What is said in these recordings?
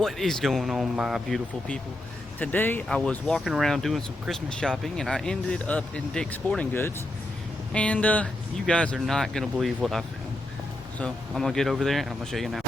What is going on, my beautiful people? Today I was walking around doing some Christmas shopping and I ended up in Dick's Sporting Goods, and you guys are not gonna believe what I found. So I'm gonna get over there and I'm gonna show you now.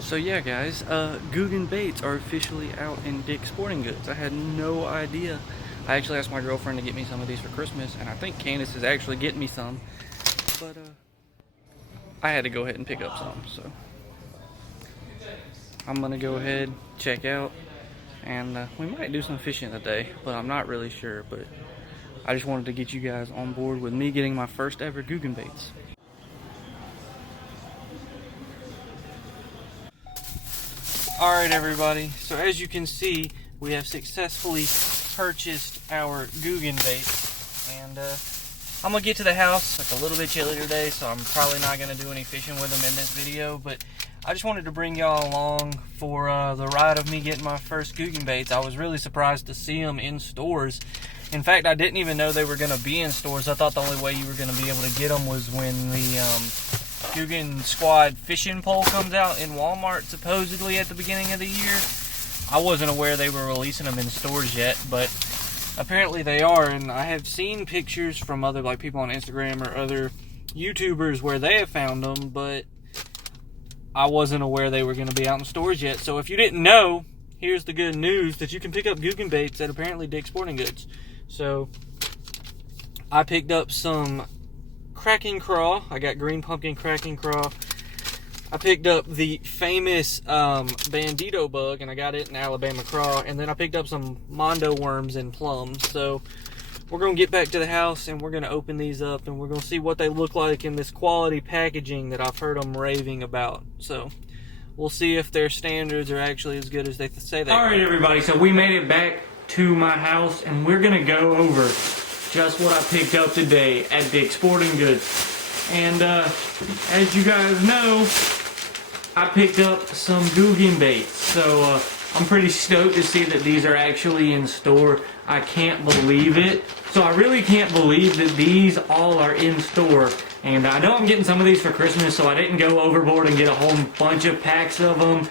So yeah guys, Googan Baits are officially out in Dick's Sporting Goods. I had no idea. I actually asked my girlfriend to get me some of these for Christmas, and I think Candace is actually getting me some, but I had to go ahead and pick up some, so I'm gonna go ahead, check out, and we might do some fishing today, but I'm not really sure. But I just wanted to get you guys on board with me getting my first ever Googan Baits. Alright everybody, so as you can see, we have successfully purchased our Googan Baits, and I'm gonna get to the house. It's a little bit chilly today, so I'm probably not gonna do any fishing with them in this video, but I just wanted to bring y'all along for the ride of me getting my first Googan Baits. I was really surprised to see them in stores. In fact, I didn't even know they were gonna be in stores. I thought the only way you were gonna be able to get them was when the Googan Squad fishing pole comes out in Walmart, supposedly at the beginning of the year. I wasn't aware they were releasing them in stores yet, but apparently they are, and I have seen pictures from other people on Instagram or other YouTubers where they have found them, but I wasn't aware they were going to be out in stores yet. So if you didn't know, here's the good news, that you can pick up Googan Baits at apparently Dick's Sporting Goods. So I picked up some cracking craw. I got green pumpkin cracking craw. I picked up the famous bandito bug, and I got it in Alabama craw. And then I picked up some mondo worms and plums. So we're going to get back to the house and we're going to open these up and we're going to see what they look like in this quality packaging that I've heard them raving about. So we'll see if their standards are actually as good as they say they are. Alright everybody, so we made it back to my house and we're going to go over just what I picked up today at Dick's Sporting Goods. And as you guys know, I picked up some Googan Baits, so I'm pretty stoked to see that these are actually in store. I can't believe it. So I really can't believe that these all are in store. And I know I'm getting some of these for Christmas, so I didn't go overboard and get a whole bunch of packs of them,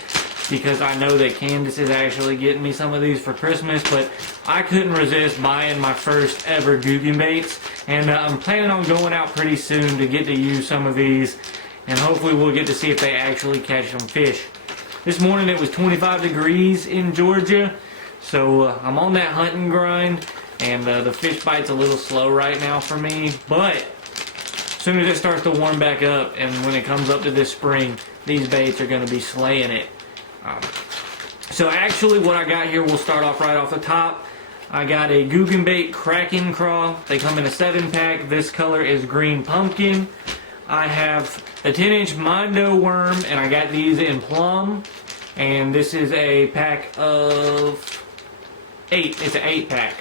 because I know that Candace is actually getting me some of these for Christmas, but I couldn't resist buying my first ever Googan Baits, and I'm planning on going out pretty soon to get to use some of these, and hopefully we'll get to see if they actually catch some fish. This morning it was 25 degrees in Georgia, so I'm on that hunting grind, and the fish bite's a little slow right now for me, but as soon as it starts to warm back up and when it comes up to this spring, these baits are going to be slaying it. So actually what I got here, we'll start off right off the top. I got a Googan Bait cracking craw. They come in a 7-pack. This color is green pumpkin. I have a 10-inch mondo worm, and I got these in plum. And this is a pack of 8. It's an 8-pack.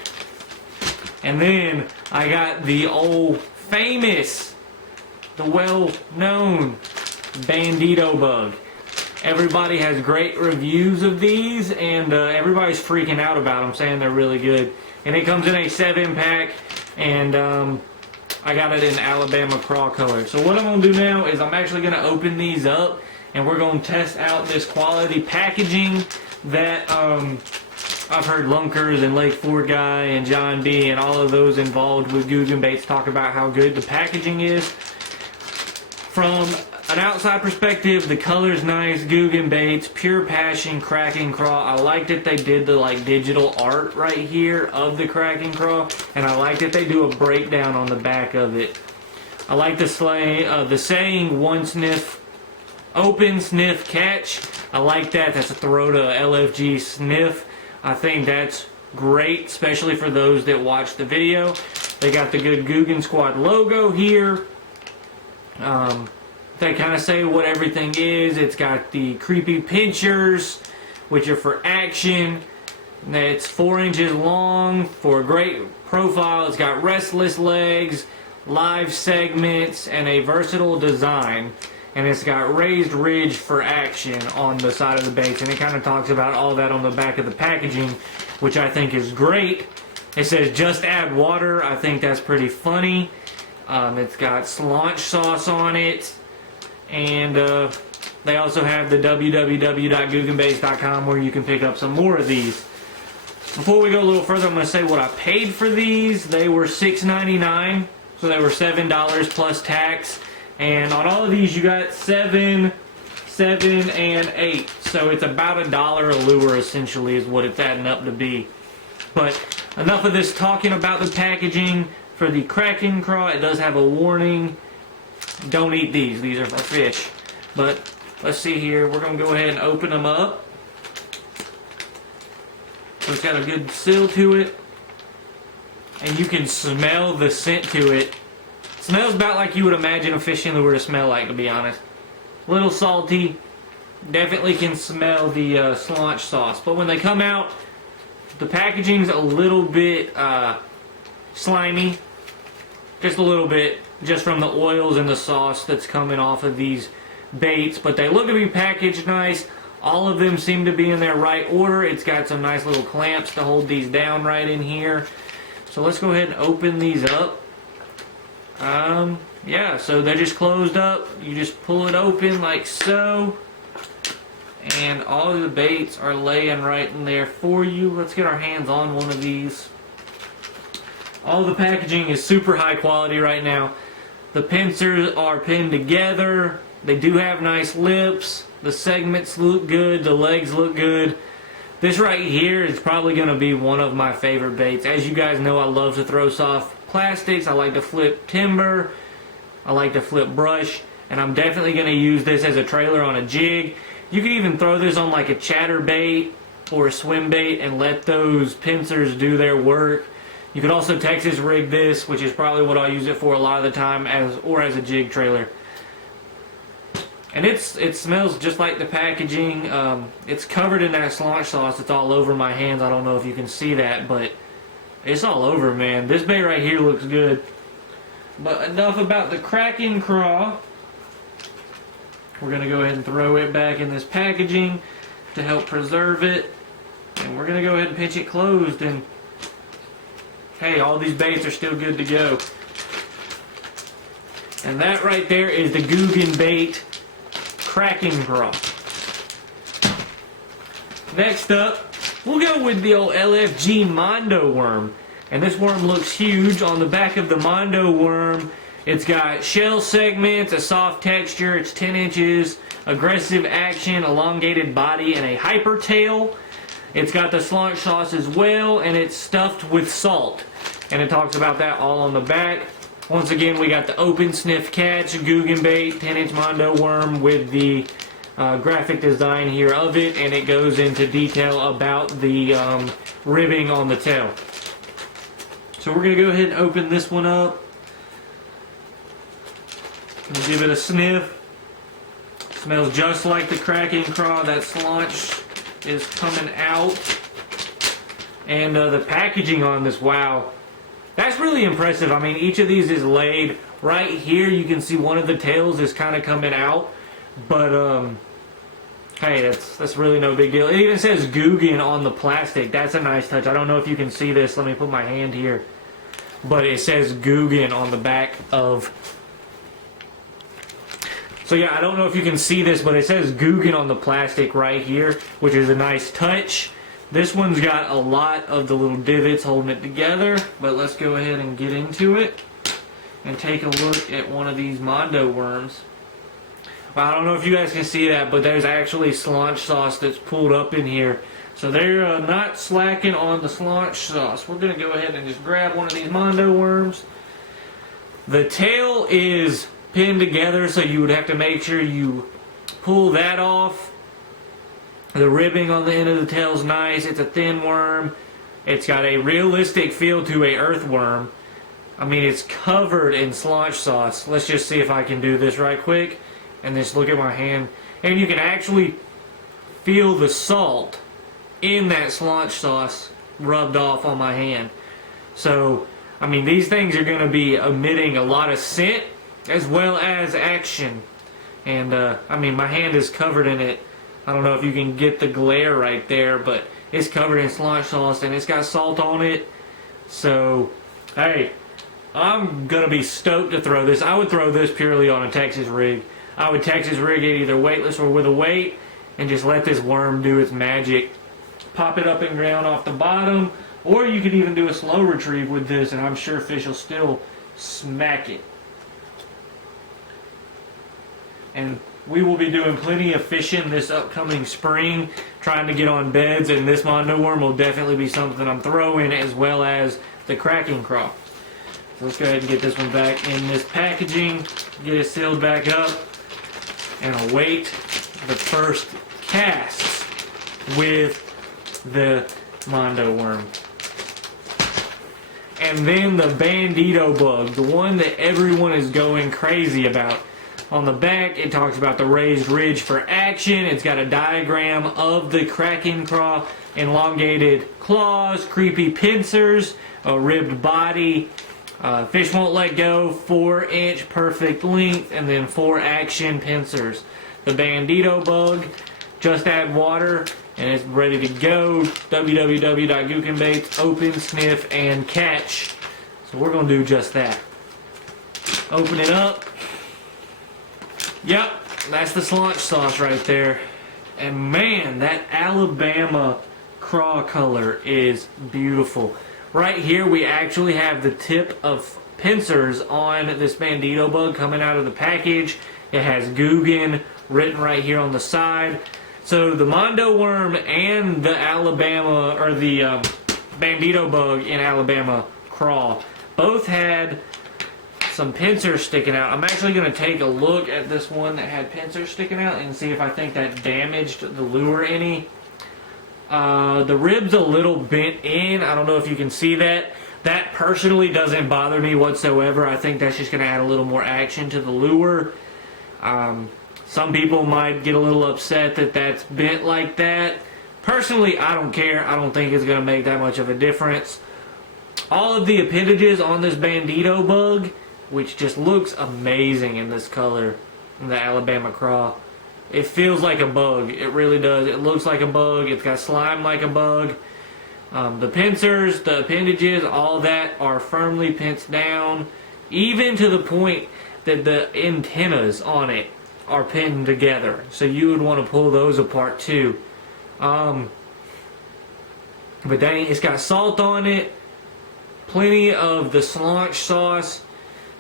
And then I got the old famous, the well-known bandito bug. Everybody has great reviews of these, and everybody's freaking out about them, saying they're really good. And it comes in a 7-pack, and I got it in Alabama craw color. So what I'm going to do now is I'm actually going to open these up, and we're going to test out this quality packaging that I've heard Lunkers and Lake Ford Guy and John B. and all of those involved with Googan Baits talk about how good the packaging is. From an outside perspective, the color's nice. Googan Baits, pure passion, cracking craw. I like that they did the digital art right here of the cracking craw, and I like that they do a breakdown on the back of it. I like the saying, one sniff, open, sniff, catch. I like that. That's a throw to LFG sniff. I think that's great, especially for those that watch the video. They got the good Googan Squad logo here. They kind of say what everything is. It's got the creepy pinchers, which are for action. It's 4 inches long for a great profile. It's got restless legs, live segments, and a versatile design. And it's got raised ridge for action on the side of the baits. And it kind of talks about all that on the back of the packaging, which I think is great. It says just add water. I think that's pretty funny. It's got slaunch sauce on it. And they also have the www.googanbaits.com where you can pick up some more of these. Before we go a little further, I'm going to say what I paid for these. They were $6.99, so they were $7 plus tax. And on all of these, you got 7, 7, and 8. So it's about $1 a lure, essentially, is what it's adding up to be. But enough of this talking about the packaging. For the Kraken craw, it does have a warning. Don't eat these. These are for fish. But let's see here. We're going to go ahead and open them up. So it's got a good seal to it. And you can smell the scent to it. It smells about like you would imagine a fishing lure to smell like, to be honest. A little salty. Definitely can smell the slaunch sauce. But when they come out, the packaging's a little bit slimy. Just a little bit. Just from the oils and the sauce that's coming off of these baits. But they look to be packaged nice. All of them seem to be in their right order. It's got some nice little clamps to hold these down right in here. So let's go ahead and open these up. Yeah, so they're just closed up. You just pull it open like so. And all of the baits are laying right in there for you. Let's get our hands on one of these. All the packaging is super high quality right now. The pincers are pinned together. They do have nice lips. The segments look good. The legs look good. This right here is probably going to be one of my favorite baits. As you guys know, I love to throw soft plastics. I like to flip timber. I like to flip brush. And I'm definitely going to use this as a trailer on a jig. You can even throw this on like a chatter bait or a swim bait and let those pincers do their work. You could also Texas rig this, which is probably what I'll use it for a lot of the time, as a jig trailer. And it smells just like the packaging. It's covered in that slaunch sauce. It's all over my hands. I don't know if you can see that, but it's all over, man. This bait right here looks good. But enough about the Kraken craw. We're going to go ahead and throw it back in this packaging to help preserve it. And we're going to go ahead and pinch it closed. And hey, all these baits are still good to go. And that right there is the Googan Bait Kraken craw. Next up, we'll go with the old LFG Mondo worm. And this worm looks huge. On the back of the Mondo worm, it's got shell segments, a soft texture, it's 10 inches, aggressive action, elongated body, and a hyper tail. It's got the slaunch sauce as well, and it's stuffed with salt. And it talks about that all on the back. Once again, we got the open sniff catch, Googan Bait, 10-inch Mondo worm with the graphic design here of it, and it goes into detail about the ribbing on the tail. So we're going to go ahead and open this one up. We'll give it a sniff. Smells just like the Kraken craw. That slaunch is coming out. And the packaging on this, wow. That's really impressive. I mean, each of these is laid. Right here, you can see one of the tails is kind of coming out. But, hey, that's really no big deal. It even says Googan on the plastic. That's a nice touch. I don't know if you can see this. Let me put my hand here. But it says Googan on the back of... So yeah, I don't know if you can see this, but it says Googan on the plastic right here, which is a nice touch. This one's got a lot of the little divots holding it together, but let's go ahead and get into it and take a look at one of these Mondo worms. Well, I don't know if you guys can see that, but there's actually slaunch sauce that's pulled up in here. So they're not slacking on the slaunch sauce. We're going to go ahead and just grab one of these Mondo worms. The tail is pinned together, so you would have to make sure you pull that off. The ribbing on the end of the tail is nice. It's a thin worm. It's got a realistic feel to a earthworm. I mean, it's covered in slaunch sauce. Let's just see if I can do this right quick. And just look at my hand. And you can actually feel the salt in that slaunch sauce rubbed off on my hand. So, I mean, these things are going to be emitting a lot of scent as well as action. And, I mean, my hand is covered in it. I don't know if you can get the glare right there, but it's covered in slaunch sauce and it's got salt on it. So, hey, I'm going to be stoked to throw this. I would throw this purely on a Texas rig. I would Texas rig it either weightless or with a weight and just let this worm do its magic. Pop it up and ground off the bottom, or you could even do a slow retrieve with this, and I'm sure fish will still smack it. And we will be doing plenty of fishing this upcoming spring, trying to get on beds, and this Mondo worm will definitely be something I'm throwing, as well as the cracking craw. So let's go ahead and get this one back in this packaging, get it sealed back up, and await the first casts with the Mondo worm. And then the Bandito bug, the one that everyone is going crazy about. On the back, it talks about the raised ridge for action. It's got a diagram of the cracking craw, elongated claws, creepy pincers, a ribbed body, fish won't let go, 4-inch perfect length, and then 4 action pincers. The Bandito bug, just add water, and it's ready to go. www.Googan Baits, open, sniff, and catch. So we're going to do just that. Open it up. Yep, that's the slaunch sauce right there. And man, that Alabama craw color is beautiful. Right here we actually have the tip of pincers on this Bandito bug coming out of the package. It has Googan written right here on the side. So the Mondo worm and the Alabama, or the Bandito bug in Alabama craw, both had some pincers sticking out. I'm actually going to take a look at this one that had pincers sticking out and see if I think that damaged the lure any. The rib's a little bent in. I don't know if you can see that. That personally doesn't bother me whatsoever. I think that's just going to add a little more action to the lure. Some people might get a little upset that that's bent like that. Personally, I don't care. I don't think it's going to make that much of a difference. All of the appendages on this Bandito bug, which just looks amazing in this color, in the Alabama craw. It feels like a bug. It really does. It looks like a bug. It's got slime like a bug. The pincers, the appendages, all that are firmly pinched down, even to the point that the antennas on it are pinned together. So you would want to pull those apart too. But dang, it's got salt on it, plenty of the slaunch sauce.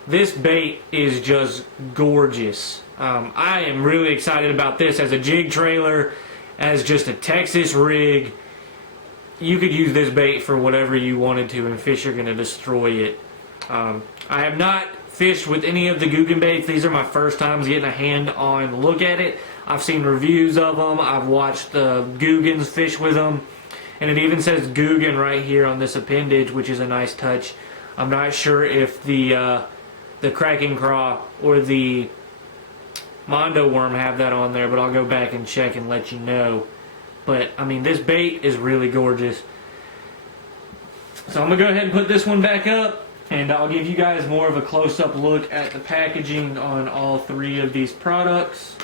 This bait is just gorgeous. I am really excited about this as a jig trailer, as just a Texas rig. You could use this bait for whatever you wanted to, and fish are going to destroy it. I have not fished with any of the Googan baits. These are my first times getting a hand-on look at it. I've seen reviews of them. I've watched the Googans fish with them. And it even says Googan right here on this appendage, which is a nice touch. I'm not sure if the cracking craw or the Mondo worm have that on there, but I'll go back and check and let you know. But, I mean, this bait is really gorgeous. So I'm going to go ahead and put this one back up, and I'll give you guys more of a close-up look at the packaging on all 3 of these products.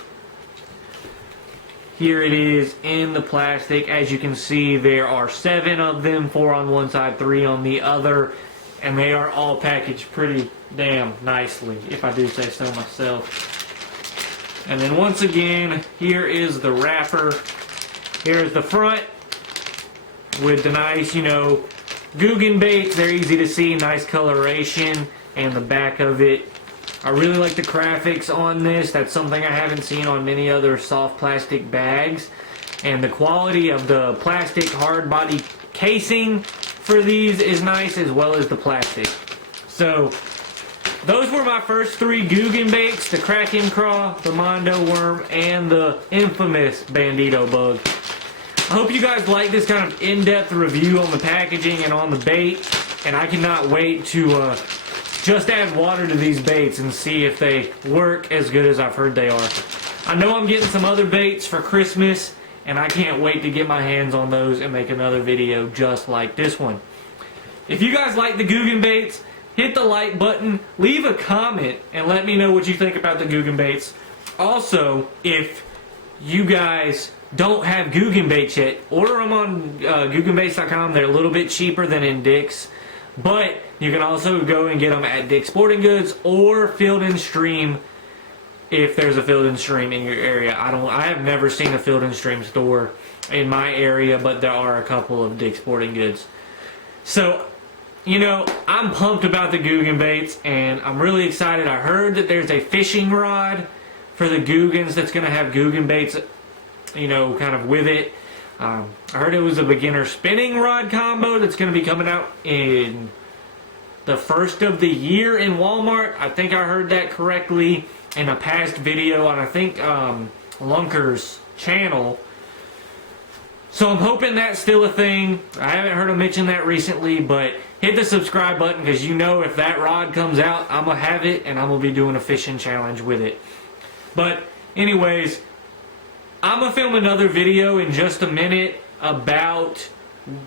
Here it is in the plastic. As you can see, there are 7 of them, 4 on one side, 3 on the other, and they are all packaged pretty damn nicely, if I do say so myself. And then once again, here is the wrapper. Here's the front with the nice, you know, Googan baits. They're easy to see, nice coloration, and the back of it. I really like the graphics on this. That's something I haven't seen on many other soft plastic bags. And the quality of the plastic hard body casing for these is nice, as well as the plastic. So those were my first 3 Googan baits: the cracking craw, the Mondo worm, and the infamous Bandito bug. I hope you guys like this kind of in-depth review on the packaging and on the bait, and I cannot wait to just add water to these baits and see if they work as good as I've heard they are. I know I'm getting some other baits for Christmas, and I can't wait to get my hands on those and make another video just like this one. If you guys like the Googan baits, hit the like button, leave a comment, and let me know what you think about the Googan baits. Also, if you guys don't have Googan baits yet, order them on GooganBaits.com. They're a little bit cheaper than in Dick's, but you can also go and get them at Dick's Sporting Goods or Field & Stream if there's a Field and Stream in your area. I have never seen a Field and Stream store in my area, but there are a couple of Dick's Sporting Goods. So, you know, I'm pumped about the Googan Baits, and I'm really excited. I heard that there's a fishing rod for the Googans that's going to have Googan Baits, you know, kind of with it. I heard it was a beginner spinning rod combo that's going to be coming out in the first of the year in Walmart. I think I heard that correctly in a past video on, I think, Lunker's channel. So I'm hoping that's still a thing. I haven't heard him mention that recently, but hit the subscribe button, because you know if that rod comes out, I'm going to have it, and I'm going to be doing a fishing challenge with it. But anyways, I'm going to film another video in just a minute about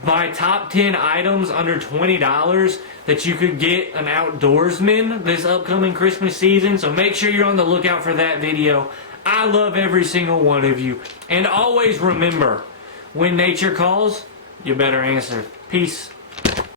my top 10 items under $20 that you could get an outdoorsman this upcoming Christmas season. So make sure you're on the lookout for that video. I love every single one of you. And always remember, when nature calls, you better answer. Peace.